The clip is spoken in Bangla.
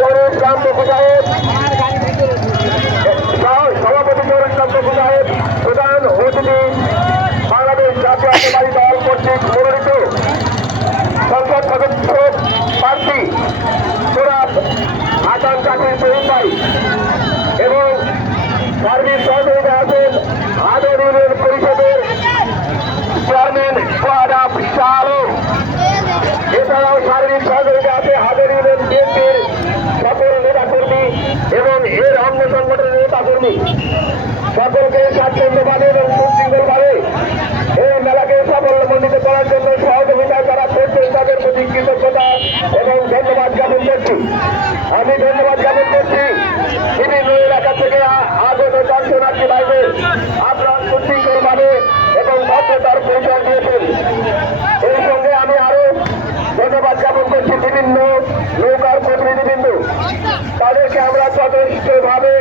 শরীফ রাম বকু সাহেব, সভাপতি শরীফ রাম বকু সাহেব, প্রধান অতিথি বাংলাদেশ জাতীয়তাবাদী দল কর্তৃক মনোনীত সংসদ সদস্য প্রার্থী সোরাব হাসান জাকির শহীদ ভাই এবং সার্বিক সহযোগিতা আছেন হাদর ইউনিয়ন পরিষদের চেয়ারম্যান সোহাব শাহ আলম। এছাড়াও সার্বিক সহযোগিতা আছে হাদর ইউনিয়ন বিএনপির সকল নেতাকর্মী এবং এর অঙ্গ সংগঠনের নেতাকর্মী সকলকে স্বাচ্ছন্দ্যভাবে এবং সুশৃঙ্খলভাবে এই মেলাকে সাফল্যমণ্ডিত করার জন্য সহযোগিতা যারা করছেন তাদের প্রতি কৃতজ্ঞতা এবং ধন্যবাদ জ্ঞাপন করছি। আমি ধন্যবাদ জ্ঞাপন করছি বিভিন্ন এলাকা থেকে আগত দর্শনার্থী ভাইদের আপনার সুশৃঙ্খলভাবে এবং ভদ্রতার পরিচয় দিয়েছেন। এই সঙ্গে আমি আরো ধন্যবাদ জ্ঞাপন করছি বিভিন্ন নৌকার প্রতিনিধিবৃন্দ, তাদেরকে আমরা যথেষ্টভাবে